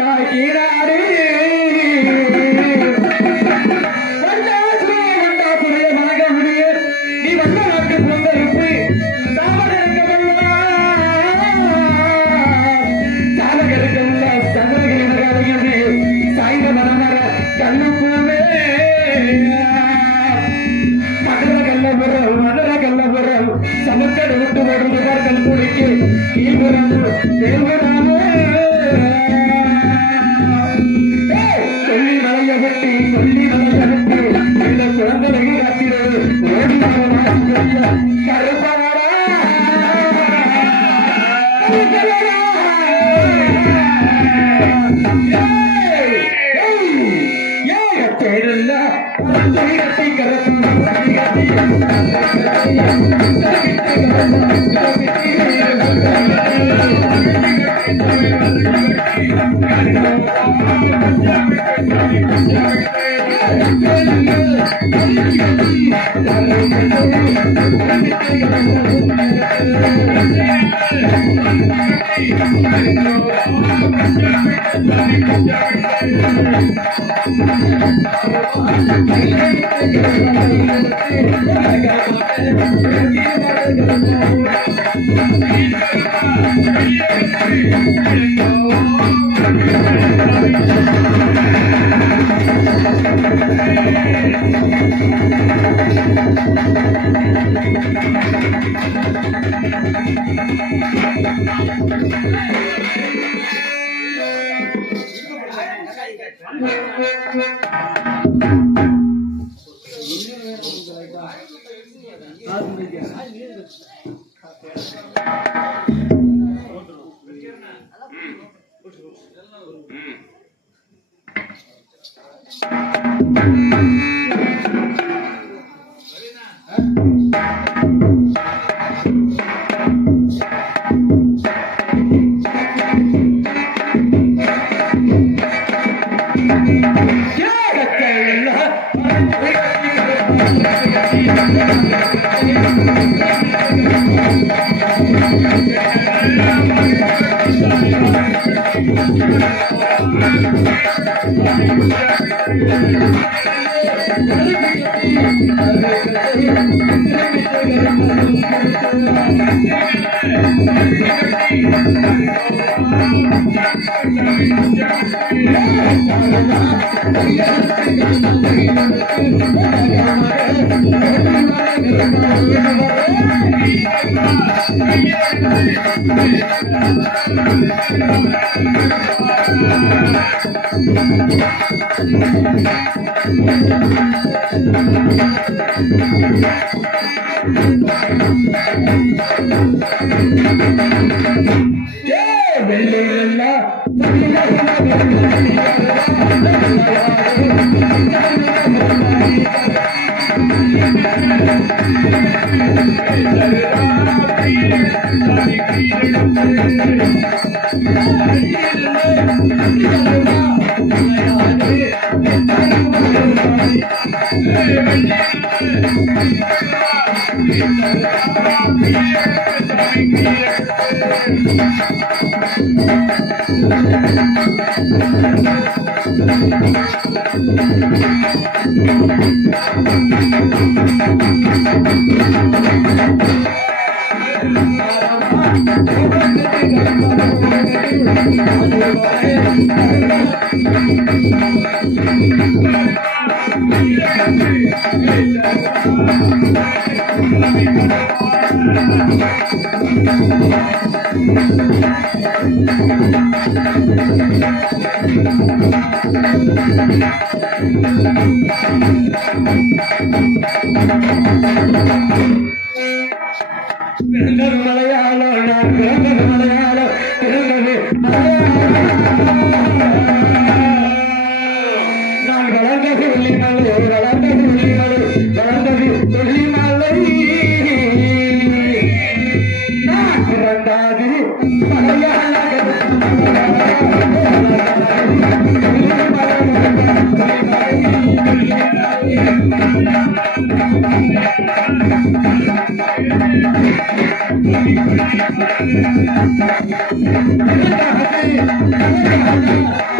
உண்டாக்கிறாரு நீ வந்த நாட்டு பொங்கலுக்கு சமக்கடை விட்டு வருகிறார் கல்குடிக்கு சொல்லி மலைய வெட்டி இந்த குழந்தை காத்திரது கருப்பாடா பேருல்ல Thank you.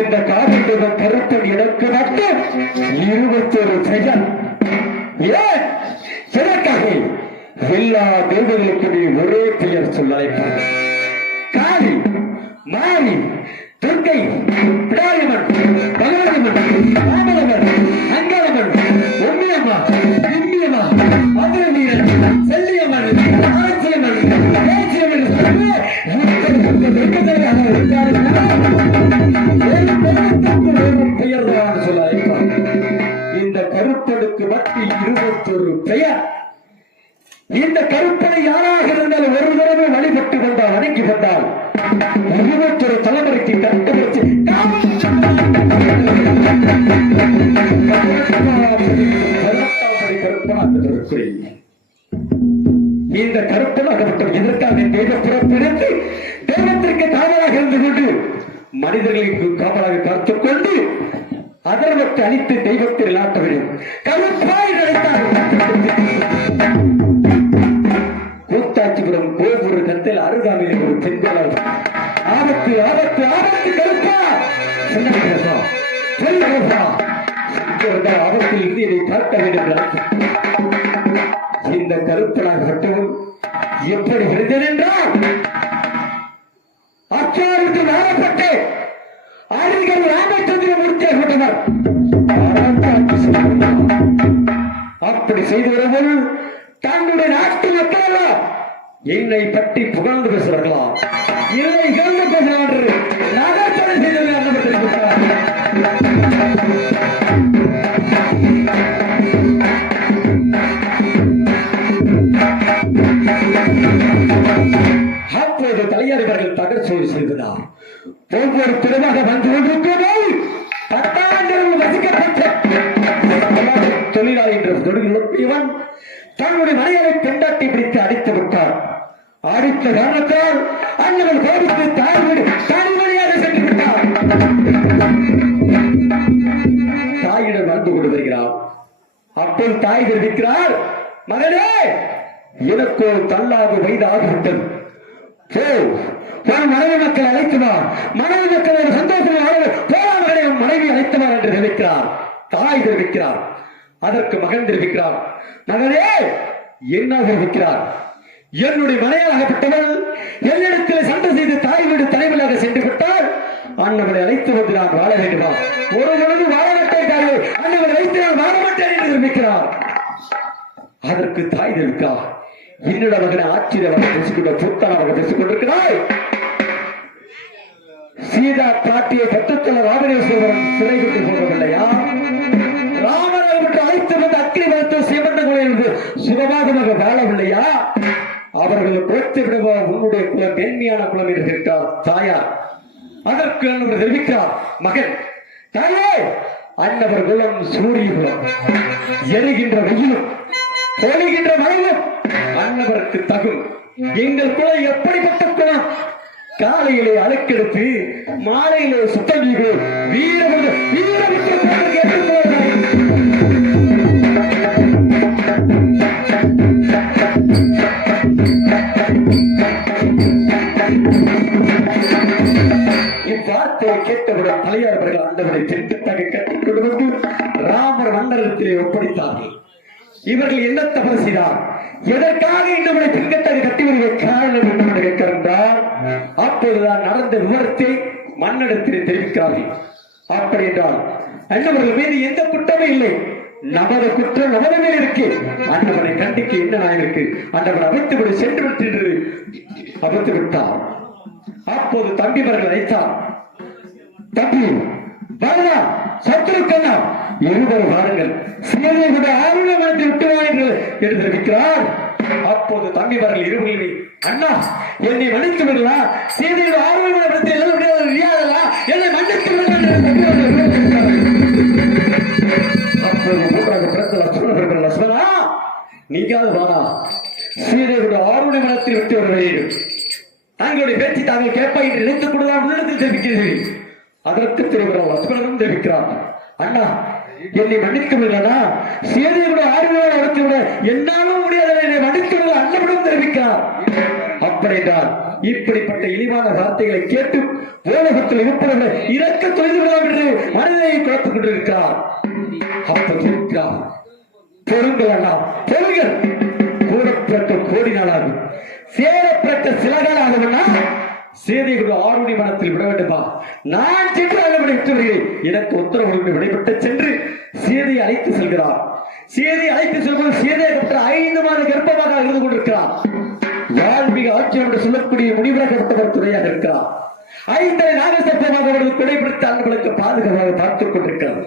இந்த காலத்துடன் கருத்தன் எனக்கு மட்டும் 21 பெயர். ஏன் எதற்காக எல்லா தேவர்களுக்கு நீ ஒரே பெயர் சொல்ல அழைப்பார். காளி, மாரி, துர்க்கை, பிடாரியம்மன், பகவதியம்மன், ராமலம்மன், அங்காளம்மன், உண்மையம்மா, இந்தியம்மா, மதுரை வீரன், செல்லியம்மன், ஆட்சியம்மன், பேச்சியம்மன் பெயர் சொல்ல அழைப்பார். இந்த கருத்தனுக்கு மத்தியில் 21 பெயர். இந்த கருப்பனை யாராக இருந்தாலும் ஒரு தடவை வழிபட்டு கொண்டால் வணங்கி கொண்டால் 21 தலைமுறைக்கு கட்டுப்படுத்தி இந்த கருப்பனாகப்பட்டவர் எதற்காக தெய்வ பிறப்பிருந்து தெய்வத்திற்கு காவலாக இருந்து கொண்டு மனிதர்களுக்கு காவலாக பார்த்துக் கொண்டு அதர்வத்தை அழித்து தெய்வத்தில் நாட்ட வேண்டும். கருப்பாய் நினைத்தார். கூத்தாட்சிபுரம் கோபுர கத்தில் அருகாமையில் ஒரு பெண்கள் ஆபத்து ஆபத்து ஆபத்து கருப்பா ஆபத்தில் இருந்து இதை காட்ட வேண்டும். இந்த கருப்பனாகப்பட்டவன் எப்படி விருந்தன் என்றால் அச்சாருக்கு மாறப்பட்டு அறிஞர் ராமச்சந்திரமூர்த்தியாகப்பட்டவர் அப்படி செய்து வரும்போது தன்னுடைய நாட்டு மக்கள் எல்லாம் என்னை பற்றி புகழ்ந்து பேசுவார்களா இல்லை இகழ்ந்து பேசுகிறார்கள். நகர்த்தனை செய்தவர்கள் அப்போது தலையறிவர்கள் தகர்ச்சோடு செய்தனர். ஒவ்வொரு பிறமாக வந்து கொண்டிருக்கிறோம். 10 ஆண்டுகள் வசிக்கப்பட்ட தொழிலாளி என்ற தொழில் தன்னுடைய மனையை பெண்டாட்டி பிடித்து அடித்து விட்டார். அடித்த காரணத்தால் அண்ணன் கோபித்து தாய் வீடு தனிமொழியாக சென்று விட்டார். தாயிடம் வந்து கொண்டு வருகிறார். அப்போது தாய் தெரிவிக்கிறார், மகனே எனக்கு தள்ளாது வயது ஆகிவிட்டது, மனைவி மக்கள் அழைத்துவார், மனைவி மக்கள் சந்தோஷமாக போரா மகனை மனைவி அழைத்துவார் என்று தெரிவிக்கிறார். தாய் தெரிவிக்கிறார். அதற்கு மகன் தெரிவிக்கிறார், மகனே என்ன தெரிவிக்கிறார், என்னுடைய மனையாகப்பட்டவள் என்னிடத்தில் சண்டை செய்து தாய் வீடு தலைவலாக சென்று விட்டால் அண்ணவளை அழைத்து வந்து நான் வாழ வேண்டுமா? ஒரு பொழுது வாழ மாட்டேன் தாயே, அண்ணவளை வைத்து நான் வாழ மாட்டேன் என்று தெரிவிக்கிறார். அதற்கு தாய் தெரிவிக்கிறார், என்னோட மகனை ஆச்சரியமாக பேசிக்கொண்ட பூத்தனமாக பேசிக் கொண்டிருக்கிறாய். சீதா பாட்டியை பத்தத்தல ராமேஸ்வரன் சிறை விட்டு போகவில்லையா? ராமரை விட்டு அழைத்து வந்து அக்கினி வளர்த்து சிவந்தங்களை சுகமாக வாழவில்லையா? அவர்கள் குலத்தை விடுவா உன்னுடைய குலம் மேன்மையான குலம் என்று கேட்டார் தாயார். அதற்கு அன்னவர் தெரிவிக்கிறார், மகன் தாயே அன்னவர் குலம் சூரிய குலம், எரிகின்ற வெயிலும் பொழிகின்ற மழையும் அன்னவருக்கு தகும். எங்கள் குலம் எப்படிப்பட்ட குலம்? காலையிலே அழுக்கெடுத்து மாலையிலே சுத்தம் இவ்வார்த்தையை கேட்டவுடன் தலையாளர்கள் அந்தவரை திட்டத்தாக கட்டிக் கொண்டு வந்து ராமர் மண்டலத்திலே ஒப்படைத்தார்கள். இவர்கள் என்ன தவறு செய்தார், எதற்காக இன்னவரை பின்கட்டாக கட்டி வருகிற காரணம் என்னவென்று கேட்கிறார். அப்போதுதான் நடந்த விவரத்தை மன்னிடத்திலே தெரிவிக்கிறார்கள். அப்படி என்றால் அண்ணவர்கள் மீது எந்த குற்றமே இல்லை, நமது குற்றம் நமது மேல் இருக்கு. அண்ணவனை கண்டிக்க என்ன நான் இருக்கு, அண்ணவன் அவிழ்த்து விட சென்று விட்டு என்று அவிழ்த்து விட்டார். அப்போது தம்பிவர்கள் அழைத்தார், தம்பி பாரதா சத்துருக்கண்ணா இருவர் வாருங்கள், சீதையை கூட ஆர்வலத்தை விட்டுவா என்று தெரிவிக்கிறார். அப்போது தம்பிவர்கள் இருவருமே, அண்ணா என்னை மன்னித்து விடலா, சீதையோட ஆர்வலத்தை என்னை மன்னித்து விடலாம். அப்போது மூன்றாவது பிறந்த லட்சுமணர்கள், லட்சுமணா நீங்காது வாடா, சீதையோட ஆர்வலை மனத்தில் விட்டு வருவேன், தங்களுடைய பேச்சு தாங்கள் கேட்பா என்று நினைத்துக் கொண்டுதான் உள்ளத்தில் தெரிவிக்கிறீர்கள். அதற்கு திருவள்ளுவர் லட்சுமணனும் தெரிவிக்கிறார், அண்ணா என்னை மன்னித்து விடலா, சீதையோட ஆர்வலை நடத்தி விட என்னாலும் முடியாத என்னை மன்னித்து விட அண்ணனும் தெரிவிக்கிறார். அப்படி என்றால் இப்படிப்பட்ட இழிவான வார்த்தைகளை கேட்டு உலகத்தில் இருப்பவர்கள் இறக்க தொழில் விடலாம் என்று மனதை குழப்பிக் கொண்டிருக்கிறார். அப்ப இருக்கிறார், பொருங்கள் அண்ணா பொருங்கள், கூடப்பட்ட கோடி நாளாகும், சேரப்பட்ட சில காலம் ஆகும்னா சீதையுடைய ஆர்வணி மனத்தில் விட வேண்டுமா? நான் சென்று அழைப்படை விட்டு வருகிறேன். எனக்கு உத்தரவு விடைபெற்று சென்று சீதையை அழைத்து செல்கிறார். சீதையை அழைத்து செல்வது சீதையை பெற்ற 5 மாத கர்ப்பமாக இருந்து கொண்டிருக்கிறார். வால்மீகி ஆட்சியம் என்று சொல்லக்கூடிய முடிவிறக்கப்பட்டவர் துணையாக இருக்கிறார். 5 நாகசப்பமாக அவரது குடைபிடித்து ஆண்களுக்கு பாதுகாப்பாக பார்த்துக் கொண்டிருக்கிறது.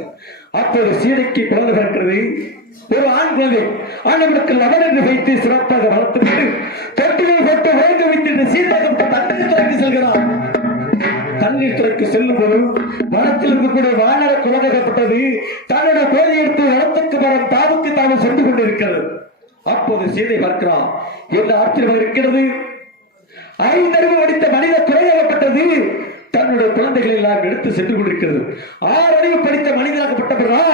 அப்போது சீதைக்கு குழந்தை பிறக்கிறது. ஒரு ஆண் குழந்தை ஆண்டவனுக்கு லவன் என்று வைத்து சிறப்பாக வளர்த்துவிட்டு தொட்டிலை போட்டு உழைந்து வைத்து சீதைக்கப்பட்ட தண்ணீர் துறைக்கு செல்கிறார். தண்ணீர் துறைக்கு செல்லும் போது வனத்தில் இருக்கக்கூடிய வானர குழந்தைப்பட்டது தன்னோட கோதை எடுத்து வனத்துக்கு வரும் தாவுக்கு தாவு சென்று கொண்டிருக்கிறது. அப்போது சீதை பார்க்கிறார், என்ன ஆச்சரியமாக இருக்கிறது, 5 அறிவு படித்த மனித குறையாகப்பட்டது தன்னுடைய குழந்தைகளை எல்லாம் எடுத்து சென்று கொண்டிருக்கிறது. 6 அறிவு படித்த மனிதனாகப்பட்டவர்களா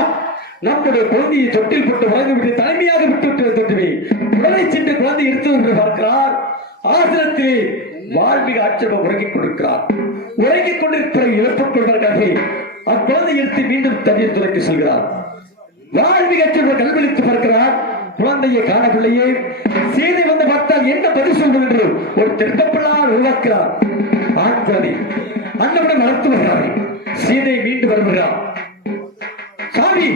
நம்முடைய குழந்தையை தொட்டில் போட்டு வழங்கி விட்டு தலைமையாக விட்டு தொட்டுவே குழந்தை சென்று குழந்தை எடுத்து என்று பார்க்கிறார். ஆசிரத்திலே வால்மீகி ஆட்சேபம் உறங்கிக் கொண்டிருக்கிறார். உறங்கிக் கொண்டிருக்கிற இழப்புக் கொள்வதற்காக அக்குழந்தை எடுத்து மீண்டும் தண்ணீர் துறைக்கு செல்கிறார். வால்மீகி ஆட்சேபம் கல்வெளித்து பார்க்கிறார், குழந்தையை காணவில்லையே. சீதை வந்து பார்த்தால் என்ன பதில் சொல்வது என்று ஒரு திருப்பப்படால் உருவாக்கிறார். ஆண் குழந்தை அண்ணனுடன் வளர்த்து வருகிறார்கள். சீதை மீண்டும் வருகிறார். சாமி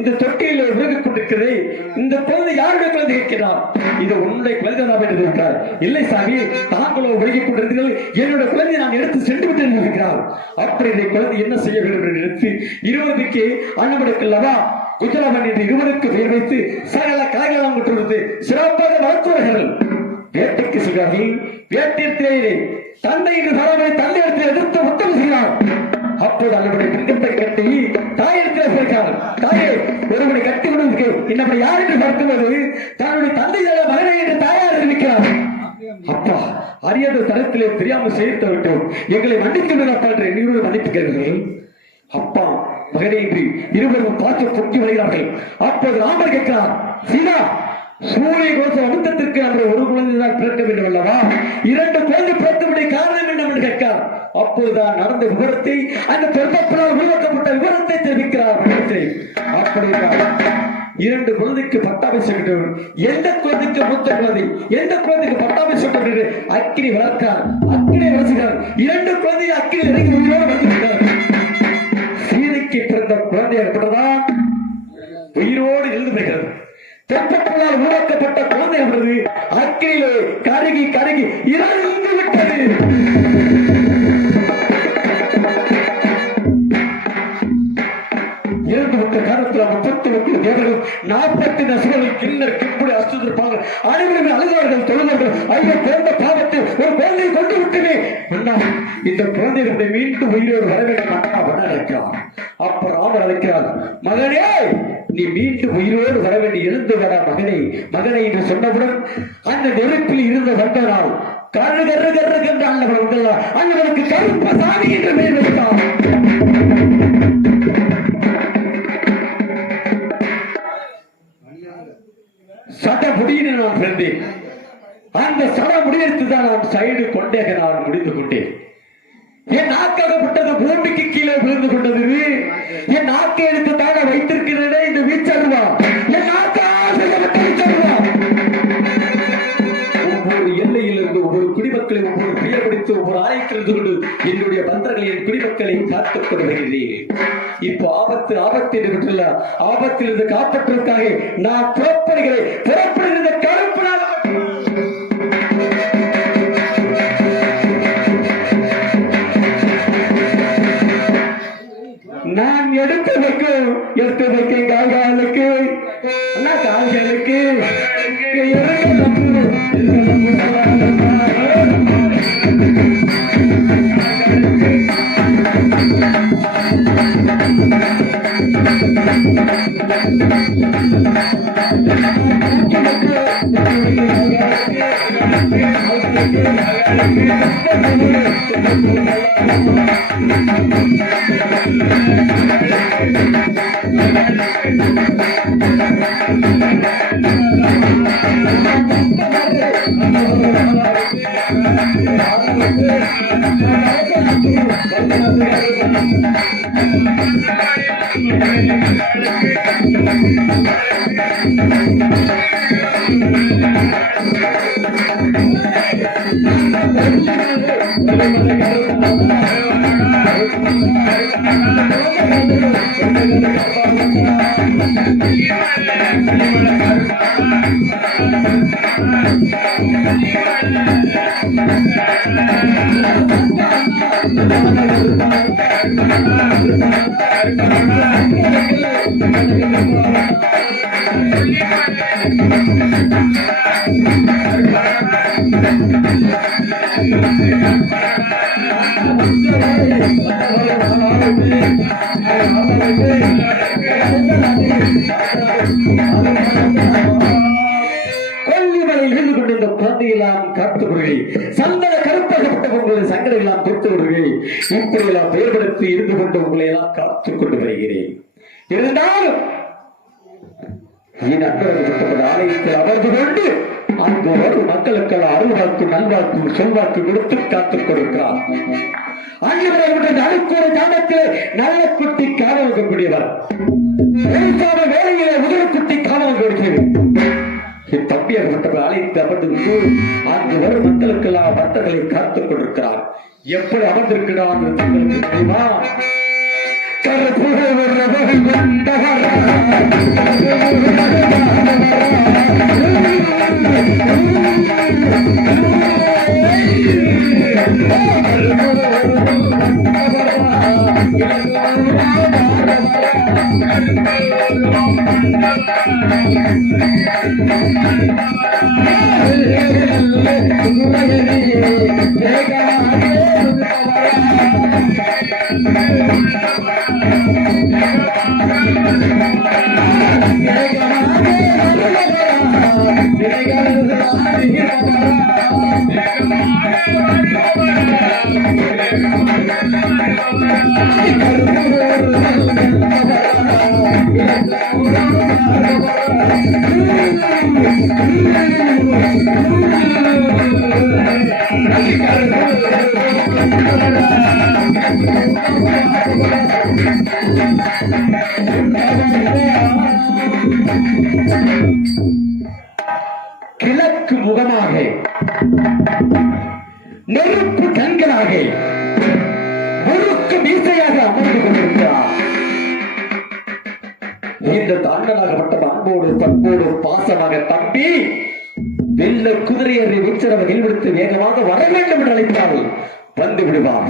இந்த தொட்டியில் உருகிக் கொண்டிருக்கிறது, இந்த குழந்தை யாருடைய குழந்தை கேட்கிறார்? இது உன்னுடைய குழந்தை தான் என்று இருக்கிறார். இல்லை சாமி, தாங்களோ உருகிக் கொண்டிருக்கிறீர்கள், என்னுடைய குழந்தையை நான் எடுத்து சென்று விட்டு இருக்கிறார். அப்படி இந்த குழந்தை என்ன செய்ய வேண்டும் என்று நிறுத்தி 20க்கு அண்ணனுக்கு லவா குஜராவன் என்று 20க்கு பெயர் வைத்து சகல காய்களாம் கொண்டிருந்து சிறப்பாக வளர்த்துவார்கள். வேட்டைக்கு செல்கிறார்கள். வேட்டியத்திலே தந்தை என்று தரவை தந்தை இடத்தில் எதிர்த்து உத்தரவு செய்கிறார். அப்போது அவருடைய பிங்கத்தை கட்டி தாயிடத்தில் சேர்க்கிறார். தாயே ஒருவனை கட்டி விடுவதற்கு இன்னும் யார் என்று பார்க்கும்போது தன்னுடைய தந்தை மகனை என்று தாயார் இருக்கிறார். அப்பா அறியாத தரத்திலே தெரியாமல் சேர்த்து விட்டோம், எங்களை மன்னித்து விடுவார்கள் என்று என்னோடு மன்னிப்புகிறார்கள். அப்பா மகனே என்று இருவரும் பார்த்து பொங்கி வருகிறார்கள். அப்போது ராமர் கேட்கிறார், சீதா, சூரிய கோஷ அமுத்தத்திற்கு அந்த ஒரு குழந்தைதான் பிறக்க வேண்டும் அல்லவா? இரண்டு குழந்தை பிறக்கக்கூடிய காரணம் என்ன என்று கேட்கிறார். அப்போதுதான் நடந்த விவரத்தை, அந்த பெருமப்பனால் உருவாக்கப்பட்ட விவரத்தை தெரிவிக்கிறார். அப்படித்தான் இரண்டு குழந்தைக்கு பட்டாபிஷேகம், எந்த குழந்தைக்கு மூத்த குழந்தை, எந்த குழந்தைக்கு பட்டாபிஷேகம் என்று அக்கினி வளர்க்கிறார். அக்கினி வளர்க்கிறார். இரண்டு குழந்தை அக்கினி இறங்கி உயிரோடு வளர்க்கிறார். சீதைக்கு பிறந்த குழந்தை ஏற்பட்டதான் உயிரோடு எழுந்து போகிறது. தெப்பப்பலால் உருவாக்கப்பட்ட குழந்தை என்பது அக்கினியிலே கருகி கருகி இறந்து விட்டது. இறந்து விட்ட காலத்தில் 33 தேவர்கள் 40 நசுகளில் கிண்ணர் கிம்புடி அசுத்திருப்பாங்க. அனைவருமே அழுதார்கள், தொழுதார்கள். ஐயோ, பிறந்த பாவத்தை ஒரு குழந்தையை கொண்டு விட்டுமே அண்ணா, இந்த குழந்தைகளுடைய மீண்டும் உயிரோடு வர வேண்டும் அண்ணா பண்ண நினைக்கிறார். அப்ப ராமர் அழைக்கிறார், மகனே, நீ மீண்டும் உயிரோடு வர வேண்டி எழுந்து வர மகனே, மகனை என்று சொன்னவுடன் அந்த நெருப்பில் இருந்து வந்தனால் கரு கரு கரு என்று அண்ணவனுக்கு கருப்பசாமி என்று பெயர் வைத்தார். சட முடியினை நான் பிறந்தேன். அந்த சட முடியெடுத்து தான் நான் சைடு கொண்டே நான் முடிந்து கொண்டேன். என் நாக்காகப்பட்டது பூமிக்கு கீழே விழுந்து கொண்டது. என் நாக்கை எடுத்து தானே வைத்திருக்கிறதே இந்த வீச்சருவா. என் நாக்காக ஒவ்வொரு எல்லையிலிருந்து ஒவ்வொரு குடிமக்களை ஒவ்வொரு பெயர் பிடித்து ஒவ்வொரு ஆயக்கிருந்து கொண்டு என்னுடைய பந்தர்களை என் குடிமக்களை காத்துக் கொண்டு வருகிறேன். இப்போ ஆபத்து ஆபத்து என்று விட்டுள்ள ஆபத்திலிருந்து காப்பற்றுவதற்காக நான் புறப்படுகிறேன். புறப்படுகிற கருப்பனாக நான் எடுத்து வைக்க கால்களுக்கு அண்ணா கால்களுக்கு கொல்லிமலையில் இருந்து கொண்டிருந்த குழந்தையெல்லாம் காத்துக் கொள்கிறேன். சந்தன கருப்பாகப்பட்ட உங்களுடைய சங்கரை எல்லாம் தொட்டு விடுகிறேன். இப்படி எல்லாம் பெயர்படுத்தி இருந்து கொண்டு உங்களை எல்லாம் காத்துக் கொண்டு வருகிறேன். இருந்தாலும் ஆலயத்தில் அமர்ந்து கொண்டு அங்கு வரும் மக்களுக்கு அருள்வாக்கு நல்வாக்கு சொல்வாக்கு கொடுத்து காத்துக் கொண்டிருக்கிறார். அழுக்கூட கிராமத்திலே நல்ல குட்டி காண வைக்கக்கூடியவர். வேலையிலே முதல் குட்டி காண வைக்கிறது. என் தம்பியாகப்பட்டவர் ஆலயத்தை அமர்ந்து கொண்டு அங்கு வரும் மக்களுக்கெல்லாம் பக்தர்களை காத்துக் கொண்டிருக்கிறார். எப்படி அமர்ந்திருக்கிறார் என்று தங்களுக்கு தெரியுமா? கிழக்கு முகமாக நெருப்பு கண்களாக முறுக்கு மீசையாக அமர்ந்து கொண்டிருக்கிறார். இந்த தாண்டனாகப்பட்ட அன்போடு பண்போடு பாசமாக தம்பி வெள்ள குதிரையரை வீச்சரவை கைவிடுத்து வேகமாக வர வேண்டும் என்று அழைத்தால் வந்து விடுவார்.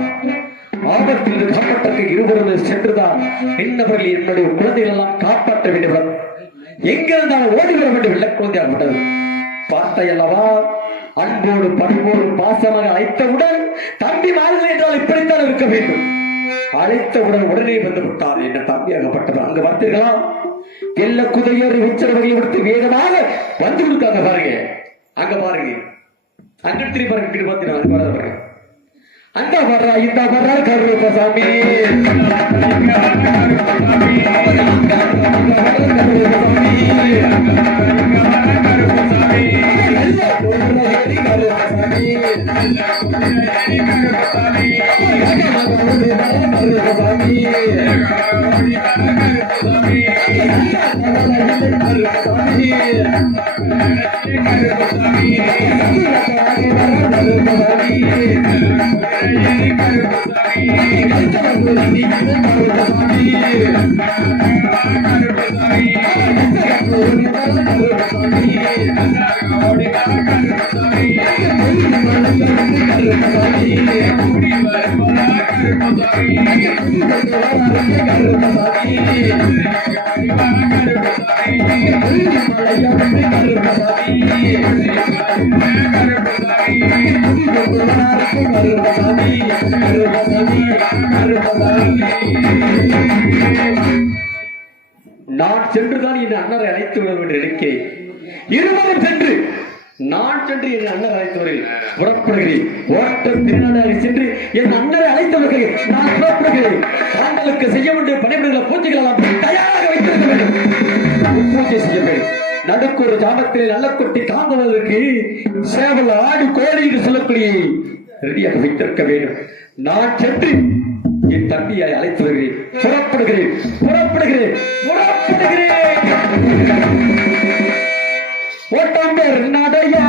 ஆபத்தில் காப்பாற்ற இருவரும் சென்றுதான் இன்னவர்கள் என்னுடைய குழந்தைகள் எல்லாம் காப்பாற்ற வேண்டும். எங்கிருந்தால் ஓடி வர வேண்டும். வெள்ள குழந்தையாகப்பட்டது பார்த்தை அல்லவா அன்போடு பண்போடு பாசமாக அழைத்தவுடன் தம்பி மாறுதல் என்றால் இப்படித்தான் இருக்க வேண்டும். அழைத்தவுடன் உடனே வந்து விட்டார். என்ன தம்பியாகப்பட்டது அங்கு வந்தீர்களா? எல்லா குதிரையோடு உச்சரவையை விடுத்து வேகமாக வந்து கொடுத்தாங்க பாருங்க. அங்க பாருங்க, அங்க திரும்பி பாருங்க, இங்கிட்டு பாருங்க. அந்த வர்றா இந்த வர்றா கருப்பசாமி நான் சென்றுதான் என் அண்ணரை அழைத்து விட என்று நினைக்கிறேன். இருவரும் சென்று நான் சென்று என் அண்ணர் அழைத்தவர்கள் புறப்படுகிறேன். ஓட்டம் திருநாடாக சென்று என் அண்ணரை அழைத்தவர்கள் நான் புறப்படுகிறேன். தாங்களுக்கு செய்ய வேண்டிய பணிபுரிகளை பூஜைகள் எல்லாம் தயாராக வைத்திருக்க வேண்டும். பூஜை செய்ய வேண்டும். நடுக்கு ஒரு ஜாமத்தில் நல்ல கொட்டி தாங்குவதற்கு சேவல் ஆடு கோழி என்று சொல்லக்கூடிய ரெடியாக வைத்திருக்க வேண்டும். நான் சென்று என் தம்பியை அழைத்து வருகிறேன். புறப்படுகிறேன். ஓட்டம் பேர் நடையா